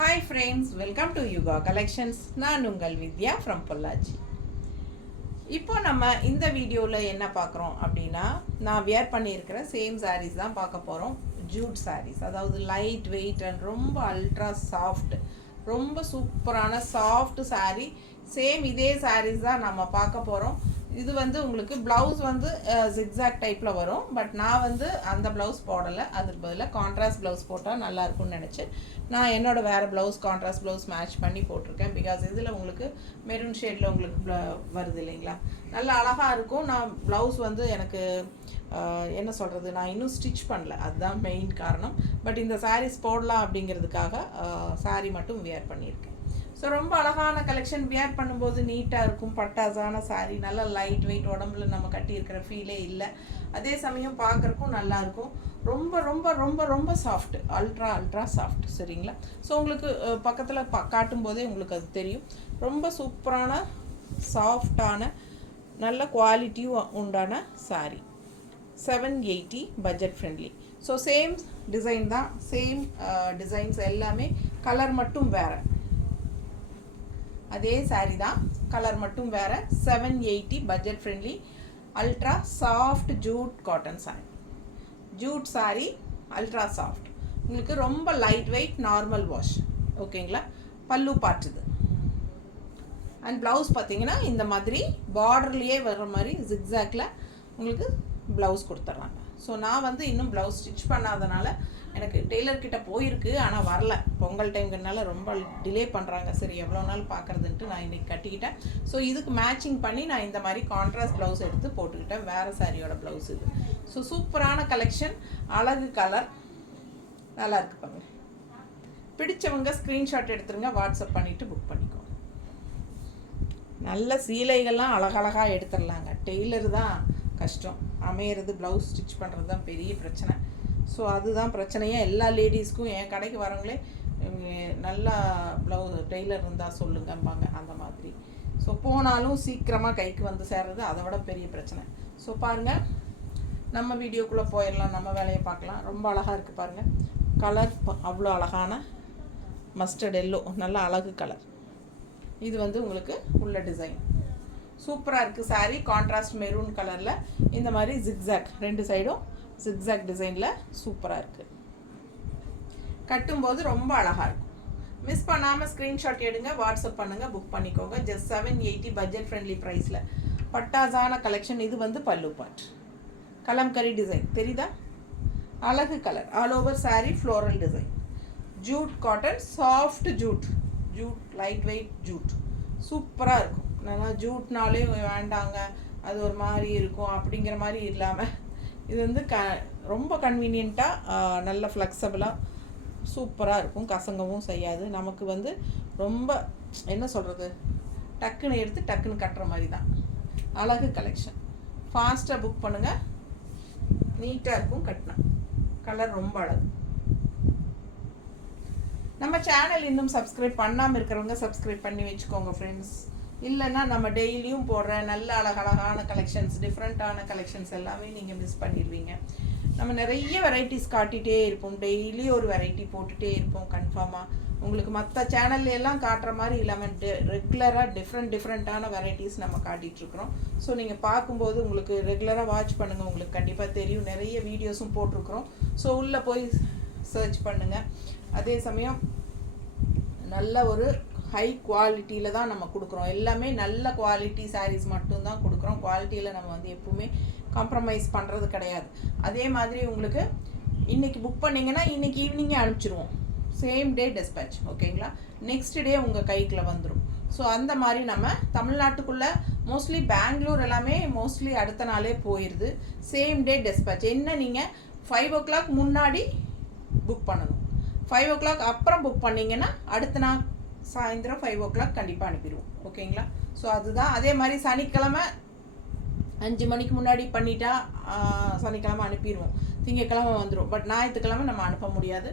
Hi friends, welcome to Yuga Collections. நான் உங்கள் வித்யா from Pollachi. இப்போ நம்ம இந்த வீடியோவில் என்ன பார்க்குறோம் அப்படின்னா, நான் வியர் பண்ணியிருக்கிற சேம் சாரீஸ் தான் பார்க்க போகிறோம். ஜூட் சாரீஸ், அதாவது லைட் வெயிட் அண்ட் ரொம்ப அல்ட்ரா சாஃப்ட், ரொம்ப சூப்பரான சாஃப்ட் சாரீ. சேம் இதே சாரீஸ் தான் நம்ம பார்க்க போகிறோம். இது வந்து உங்களுக்கு ப்ளவுஸ் வந்து ஜிக்ஸாக் டைப்பில் வரும். பட் நான் வந்து அந்த ப்ளவுஸ் போடலை, அதுக்கு பதிலாக கான்ட்ராஸ்ட் ப்ளவுஸ் போட்டால் நல்லாயிருக்கும்னு நினச்சி நான் என்னோடய வேறு ப்ளவுஸ் கான்ட்ராஸ்ட் ப்ளவுஸ் மேட்ச் பண்ணி போட்டிருக்கேன். பிகாஸ் இதில் உங்களுக்கு மெரூன் ஷேடில் உங்களுக்கு வருது இல்லைங்களா, நல்லா அழகாக இருக்கும். நான் ப்ளவுஸ் வந்து எனக்கு என்ன சொல்கிறது, நான் இன்னும் ஸ்டிச் பண்ணல, அதுதான் மெயின் காரணம். பட் இந்த சாரீஸ் போடலாம் அப்படிங்கிறதுக்காக சாரீ மட்டும் வியர் பண்ணியிருக்கேன். ஸோ ரொம்ப அழகான கலெக்ஷன், வியர் பண்ணும்போது நீட்டாக இருக்கும். பட்டாசான சாரீ, நல்லா லைட் வெயிட், உடம்புல நம்ம கட்டியிருக்கிற ஃபீலே இல்லை. அதே சமயம் பார்க்குறக்கும் நல்லாயிருக்கும். ரொம்ப ரொம்ப ரொம்ப ரொம்ப சாஃப்ட், அல்ட்ரா சாஃப்ட். சரிங்களா? ஸோ உங்களுக்கு பக்கத்தில் காட்டும்போதே உங்களுக்கு அது தெரியும். ரொம்ப சூப்பரான சாஃப்டான நல்ல குவாலிட்டியும் உண்டான sari. 780 budget friendly. So same design தான், சேம் டிசைன்ஸ் எல்லாமே, கலர் மட்டும் வேறு. அதே சாரீ தான், கலர் மட்டும் வேறு. 780 budget friendly ultra soft jute cotton sari. Jute sari ultra soft, உங்களுக்கு ரொம்ப லைட் வெயிட், நார்மல் வாஷ். ஓகேங்களா? பல்லு பாட்டுது. அண்ட் ப்ளவுஸ் பார்த்தீங்கன்னா இந்த மாதிரி பார்டர்லேயே வர்ற மாதிரி ஜிக்ஸாக்ல உங்களுக்கு ப்ளவுஸ் கொடுத்துட்றாங்க. ஸோ நான் வந்து இன்னும் ப்ளவுஸ் ஸ்டிச் பண்ணாதனால எனக்கு டெய்லர்கிட்ட போயிருக்கு, ஆனால் வரல. பொங்கல் டைம்கிறதுனால ரொம்ப டிலே பண்ணுறாங்க. சரி எவ்வளோ நாள் பார்க்குறதுன்ட்டு நான் இன்றைக்கி கட்டிக்கிட்டேன். ஸோ இதுக்கு மேட்சிங் பண்ணி நான் இந்த மாதிரி கான்ட்ராஸ்ட் ப்ளவுஸ் எடுத்து போட்டுக்கிட்டேன். வேறு சாரியோட ப்ளவுஸ் இது. ஸோ சூப்பரான கலெக்ஷன், அழகு கலர், நல்லா இருக்குது பாருங்க. பிடிச்சவங்க ஸ்க்ரீன்ஷாட் எடுத்துருங்க, வாட்ஸ்அப் பண்ணிவிட்டு புக் பண்ணிக்கோங்க. நல்ல சீலைகள்லாம் அழகழகாக எடுத்துடலாங்க. டெய்லர் தான் கஷ்டம், அமையிறது ப்ளவுஸ் ஸ்டிச் பண்ணுறது தான் பெரிய பிரச்சனை. ஸோ அதுதான் பிரச்சனையே எல்லா லேடிஸ்க்கும். என் கடைக்கு வரவங்களே நல்லா ப்ளவுஸ் டெய்லர் இருந்தால் சொல்லுங்கம்பாங்க, அந்த மாதிரி. ஸோ போனாலும் சீக்கிரமாக கைக்கு வந்து சேர்றது அதை விட பெரிய பிரச்சனை. ஸோ பாருங்கள், நம்ம வீடியோக்குள்ளே போயிடலாம், நம்ம வேலையை பார்க்கலாம். ரொம்ப அழகாக இருக்குது பாருங்கள். கலர் அவ்வளோ அழகான மஸ்டர்ட் எல்லோ, நல்ல அழகு கலர். இது வந்து உங்களுக்கு உள்ள டிசைன் சூப்பராக இருக்குது. சாரீ கான்ட்ராஸ்ட் மெரூன் கலரில் இந்த மாதிரி ஜிக்ஸாக், ரெண்டு சைடும் ஜிக்ஸாக் டிசைனில் சூப்பராக இருக்குது. கட்டும்போது ரொம்ப அழகாக இருக்கும். மிஸ் பண்ணாமல் ஸ்க்ரீன்ஷாட் எடுங்க, வாட்ஸ்அப் பண்ணுங்கள், புக் பண்ணிக்கோங்க. ஜஸ்ட் 780 பட்ஜெட் ஃப்ரெண்ட்லி ப்ரைஸில் பட்டாசான கலெக்ஷன். இது வந்து பல்லு பாட், கலம்கரி டிசைன் தெரியுதா, அழகு colour. All over sari floral design. Jute cotton, soft jute, jute light weight jute, சூப்பராக இருக்கும். நல்லா ஜூட்னாலே வேண்டாங்க, அது ஒரு மாதிரி இருக்கும் அப்படிங்கிற மாதிரி இல்லாமல் இது வந்து ரொம்ப கன்வீனியண்ட்டாக, நல்ல ஃப்ளெக்சபிளாக சூப்பராக இருக்கும். கசங்கவும் செய்யாது. நமக்கு வந்து ரொம்ப என்ன சொல்கிறது, டக்குன்னு எடுத்து டக்குன்னு கட்டுற மாதிரி தான். அழகு கலெக்ஷன். ஃபாஸ்ட்டாக புக் பண்ணுங்கள், நீட்டாக இருக்கும் கட்டினா. கலர் ரொம்ப அழகு. நம்ம சேனல் இன்னும் சப்ஸ்கிரைப் பண்ணாமல் இருக்கிறவங்க சப்ஸ்கிரைப் பண்ணி வச்சுக்கோங்க ஃப்ரெண்ட்ஸ். இல்லைன்னா நம்ம டெய்லியும் போடுற நல்ல அழகழகான கலெக்ஷன்ஸ், டிஃப்ரெண்ட்டான கலெக்ஷன்ஸ் எல்லாமே நீங்கள் மிஸ் பண்ணிடுவீங்க. நம்ம நிறைய வெரைட்டிஸ் காட்டிகிட்டே இருப்போம், டெய்லி ஒரு வெரைட்டி போட்டுகிட்டே இருப்போம். கன்ஃபார்மாக உங்களுக்கு மற்ற சேனல்ல எல்லாம் காட்டுற மாதிரி இல்லாமல் ரெகுலராக டிஃப்ரெண்ட்டான வெரைட்டிஸ் நம்ம காட்டிகிட்ருக்குறோம். ஸோ நீங்கள் பார்க்கும்போது உங்களுக்கு ரெகுலராக வாட்ச் பண்ணுங்கள், உங்களுக்கு கண்டிப்பாக தெரியும். நிறைய வீடியோஸும் போட்டிருக்குறோம். ஸோ உள்ளே போய் சர்ச் பண்ணுங்கள். அதே சமயம் நல்ல ஒரு ஹை குவாலிட்டியில் தான் நம்ம கொடுக்குறோம். எல்லாமே நல்ல குவாலிட்டி சாரீஸ் மட்டும்தான் கொடுக்குறோம். குவாலிட்டியில் நம்ம வந்து எப்பவுமே காம்ப்ரமைஸ் பண்ணுறது கிடையாது. அதே மாதிரி உங்களுக்கு இன்றைக்கி புக் பண்ணிங்கன்னா இன்றைக்கி ஈவினிங்கே அனுப்பிச்சிடுவோம். Same day dispatch. ஓகேங்களா? நெக்ஸ்ட் டே உங்கள் கைக்குள்ள வந்துடும். ஸோ அந்த மாதிரி நம்ம தமிழ்நாட்டுக்குள்ளே மோஸ்ட்லி பெங்களூர் எல்லாமே மோஸ்ட்லி அடுத்த நாளே போயிடுது. Same day dispatch. என்ன, நீங்கள் 5 o'clock முன்னாடி புக் பண்ணணும். 5 o'clock அப்புறம் புக் பண்ணிங்கன்னா அடுத்த நாள் சாயந்தரம் 5 o'clock கண்டிப்பாக அனுப்பிடுவோம். ஓகேங்களா? ஸோ அதுதான். அதே மாதிரி சனிக்கிழமை 5 மணிக்கு முன்னாடி பண்ணிட்டா சனிக்கிழமை அனுப்பிடுவோம், திங்கக்கிழமை வந்துடும். பட் ஞாயிற்றுக்கிழமை நம்ம அனுப்ப முடியாது,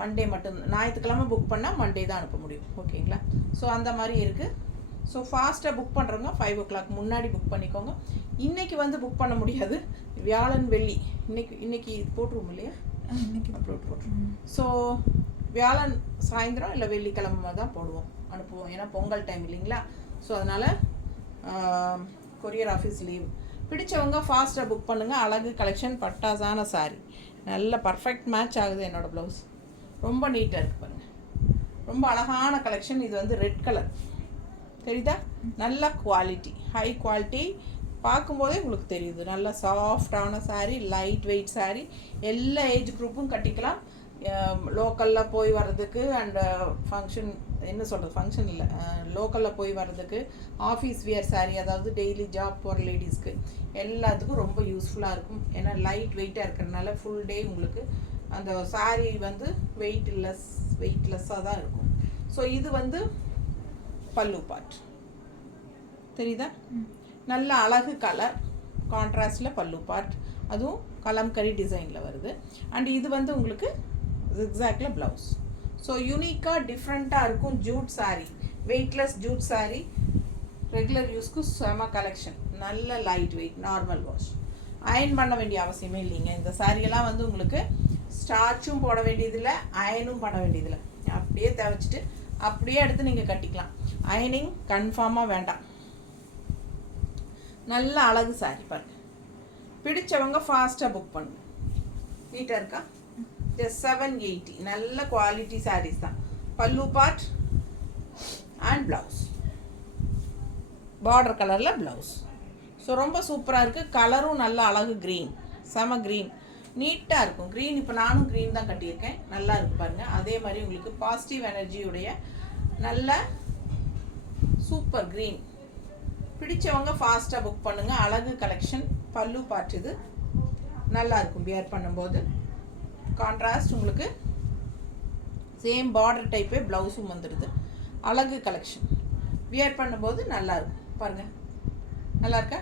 மண்டே மட்டும். ஞாயிற்றுக்கிழமை புக் பண்ணால் மண்டே தான் அனுப்ப முடியும். ஓகேங்களா? ஸோ அந்த மாதிரி இருக்குது. ஸோ ஃபாஸ்ட்டாக புக் பண்ணுறவங்க 5 o'clock முன்னாடி புக் பண்ணிக்கோங்க. இன்றைக்கி வந்து புக் பண்ண முடியாது, வியாழன் வெள்ளி இன்னைக்கு போட்டுருவோம் இல்லையா, இன்னைக்கு அப்லோட் போட்டுருவோம். ஸோ வியாழன் சாயந்தரம் இல்லை வெள்ளிக்கிழமை தான் போடுவோம், அனுப்புவோம். ஏன்னா பொங்கல் டைம் இல்லைங்களா. ஸோ அதனால் கொரியர் ஆஃபீஸ் லீவ். பிடிச்சவங்க ஃபாஸ்ட்டாக புக் பண்ணுங்கள். அழகு கலெக்ஷன், பட்டாசான சாரி, நல்ல பர்ஃபெக்ட் மேட்ச் ஆகுது என்னோடய ப்ளவுஸ். ரொம்ப நீட்டாக இருக்குது பாருங்கள், ரொம்ப அழகான கலெக்ஷன். இது வந்து ரெட் கலர் தெரியுதா, நல்ல குவாலிட்டி, ஹை குவாலிட்டி. பார்க்கும்போதே உங்களுக்கு தெரியுது, நல்ல சாஃப்டான சாரீ, லைட் வெயிட் சாரீ. எல்லா ஏஜ் குரூப்பும் கட்டிக்கலாம். லோக்கலில் போய் வர்றதுக்கு அண்டு ஃபங்க்ஷன், என்ன சொல்கிறது, ஃபங்க்ஷன் இல்லை, லோக்கலில் போய் வர்றதுக்கு, ஆஃபீஸ் வியர் சாரீ, அதாவது டெய்லி ஜாப் போகிற லேடிஸ்க்கு எல்லாத்துக்கும் ரொம்ப யூஸ்ஃபுல்லாக இருக்கும். ஏன்னா லைட் வெயிட்டாக இருக்கிறதுனால ஃபுல் டே உங்களுக்கு அந்த சாரீ வந்து வெயிட்லெஸ்ஸாக தான் இருக்கும். ஸோ இது வந்து பல்லு பார்ட் தெரியுதா, நல்ல அழகு கலர் கான்ட்ராஸ்டில் பல்லு பார்ட், அதுவும் கலம்கரி டிசைனில் வருது. அண்ட் இது வந்து உங்களுக்கு ஜிக்ஸாக்டில் ப்ளவுஸ். ஸோ யூனிக்காக டிஃப்ரெண்ட்டாக இருக்கும். Jute sari, weightless jute sari, regular யூஸ்க்கு செம கலெக்ஷன். நல்ல light weight, normal wash, iron பண்ண வேண்டிய அவசியமே இல்லைங்க. இந்த சாரியெல்லாம் வந்து உங்களுக்கு ஸ்டார்ச்சும் போட வேண்டியதில்லை, அயனும் பண்ண வேண்டியதில்லை. அப்படியே துவைச்சிட்டு அப்படியே எடுத்து நீங்கள் கட்டிக்கலாம். அயனிங் கன்ஃபார்மாக வேண்டாம். நல்ல அழகு சாரி பாருங்க. பிடிச்சவங்க ஃபாஸ்ட்டாக புக் பண்ணுங்க. நீட்டாக இருக்கா, ஜஸ்ட் 780. நல்ல குவாலிட்டி சாரீஸ் தான். பல்லு பார்ட் அண்ட் ப்ளவுஸ், பார்டர் கலரில் ப்ளவுஸ். ஸோ ரொம்ப சூப்பராக இருக்குது. கலரும் நல்ல அழகு க்ரீன், செம க்ரீன், நீட்டாக இருக்கும். க்ரீன் இப்போ நானும் க்ரீன் தான் கட்டியிருக்கேன், நல்லா இருக்குது பாருங்கள். அதே மாதிரி உங்களுக்கு பாசிட்டிவ் எனர்ஜியுடைய நல்ல சூப்பர் க்ரீன். பிடிச்சவங்க ஃபாஸ்ட்டாக புக் பண்ணுங்கள். அழகு கலெக்ஷன், பல்லு பார்ட் இது நல்லா இருக்கும் வியர் பண்ணும்போது. கான்ட்ராஸ்ட் உங்களுக்கு சேம் பார்டர் டைப்பே ப்ளவுஸும் வந்துடுது. அழகு கலெக்ஷன், வியர் பண்ணும்போது நல்லாயிருக்கும் பாருங்கள். நல்லா இருக்கா,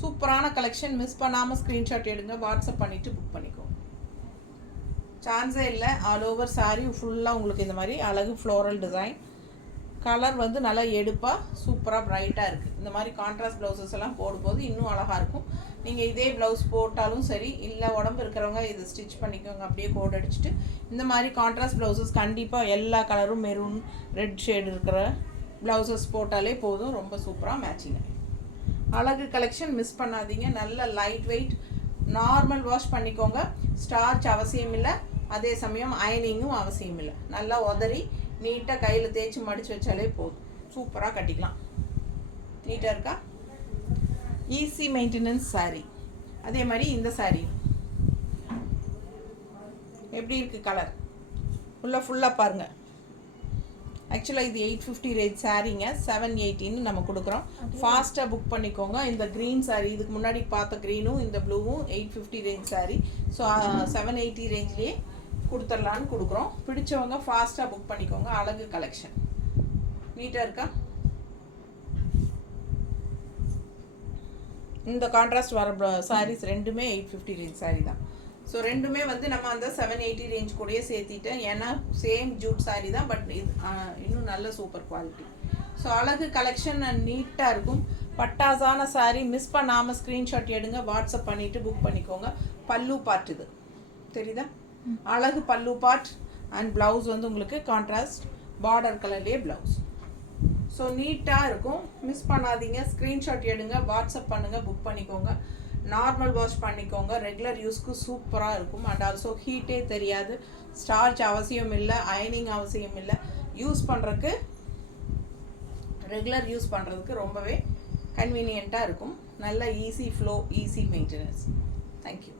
சூப்பரான கலெக்ஷன். மிஸ் பண்ணாமல் ஸ்க்ரீன்ஷாட் எடுங்க, வாட்ஸ்அப் பண்ணிவிட்டு புக் பண்ணிக்கோங்க. சான்ஸே இல்லை. ஆல் ஓவர் சாரீ ஃபுல்லாக உங்களுக்கு இந்த மாதிரி அழகு ஃப்ளோரல் டிசைன். கலர் வந்து நல்லா எடுப்பாக சூப்பராக ப்ரைட்டாக இருக்குது. இந்த மாதிரி கான்ட்ராஸ்ட் ப்ளவுசஸ் எல்லாம் போடும்போது இன்னும் அழகாக இருக்கும். நீங்கள் இதே ப்ளவுஸ் போட்டாலும் சரி, இல்லை உடம்பு இருக்கிறவங்க இது ஸ்டிச் பண்ணிக்கோங்க, அப்படியே கோட் அடிச்சுட்டு. இந்த மாதிரி கான்ட்ராஸ்ட் ப்ளவுசஸ் கண்டிப்பாக எல்லா கலரும் மெரூன், ரெட் ஷேடு இருக்கிற ப்ளவுசஸ் போட்டாலே போதும், ரொம்ப சூப்பராக மேட்சிங். அழகு கலெக்ஷன் மிஸ் பண்ணாதீங்க. நல்ல லைட் வெயிட், நார்மல் வாஷ் பண்ணிக்கோங்க. ஸ்டார்ச் அவசியம் இல்லை, அதே சமயம் அயனிங்கும் அவசியம் இல்லை. நல்லா உதறி நீட்டாக கையில் தேய்ச்சி மடித்து வச்சாலே போதும், சூப்பராக கட்டிக்கலாம். நீட்டாக இருக்கா, ஈஸி மெயின்டெனன்ஸ் சாரீ. அதே மாதிரி இந்த சாரீ எப்படி இருக்குது கலர், ஃபுல்லாக பாருங்கள். ஆக்சுவலாக இது 850 ரேட் சாரீங்க, 780ன்னு நம்ம கொடுக்குறோம். ஃபாஸ்ட்டாக புக் பண்ணிக்கோங்க. இந்த க்ரீன் சாரீ, இதுக்கு முன்னாடி பார்த்த க்ரீனும் இந்த ப்ளூவும் 850 ரேஞ்ச் சாரீ. ஸோ 780 ரேஞ்ச்லேயே கொடுத்துடலான்னு கொடுக்குறோம். பிடிச்சவங்க ஃபாஸ்ட்டாக புக் பண்ணிக்கோங்க. அழகு கலெக்ஷன், நீட்டாக இருக்கா. இந்த கான்ட்ராஸ்ட் வர சாரீஸ் ரெண்டுமே 850 ரேஞ்ச் சாரீ தான். ஸோ ரெண்டுமே வந்து நம்ம அந்த 780 ரேஞ்ச் கூடயே சேர்த்திட்டேன். ஏன்னா சேம் ஜூட் சாரீ தான், பட் இது இன்னும் நல்ல சூப்பர் குவாலிட்டி. ஸோ அழகு கலெக்ஷன் நீட்டாக இருக்கும். பட்டாசான சாரீ. மிஸ் பண்ணாமல் ஸ்க்ரீன்ஷாட் எடுங்க, வாட்ஸ்அப் பண்ணிவிட்டு புக் பண்ணிக்கோங்க. பல்லு பார்ட் இது தெரியுதா, அழகு பல்லு பார்ட். அண்ட் ப்ளவுஸ் வந்து உங்களுக்கு கான்ட்ராஸ்ட் பார்டர் கலர்லேயே ப்ளவுஸ். ஸோ நீட்டாக இருக்கும், மிஸ் பண்ணாதீங்க. ஸ்க்ரீன்ஷாட் எடுங்க, வாட்ஸ்அப் பண்ணுங்கள், புக் பண்ணிக்கோங்க. நார்மல் வாஷ் பண்ணிக்கோங்க, ரெகுலர் யூஸ்க்கு சூப்பராக இருக்கும். அண்ட் ஆல்சோ ஹீட்டே தெரியாது. ஸ்டார்ச் அவசியம் இல்லை, அயனிங் அவசியம் இல்லை. யூஸ் பண்ணுறதுக்கு, ரெகுலர் யூஸ் பண்ணுறதுக்கு ரொம்பவே கன்வீனியண்ட்டாக இருக்கும். நல்ல easy flow, easy maintenance. Thank you.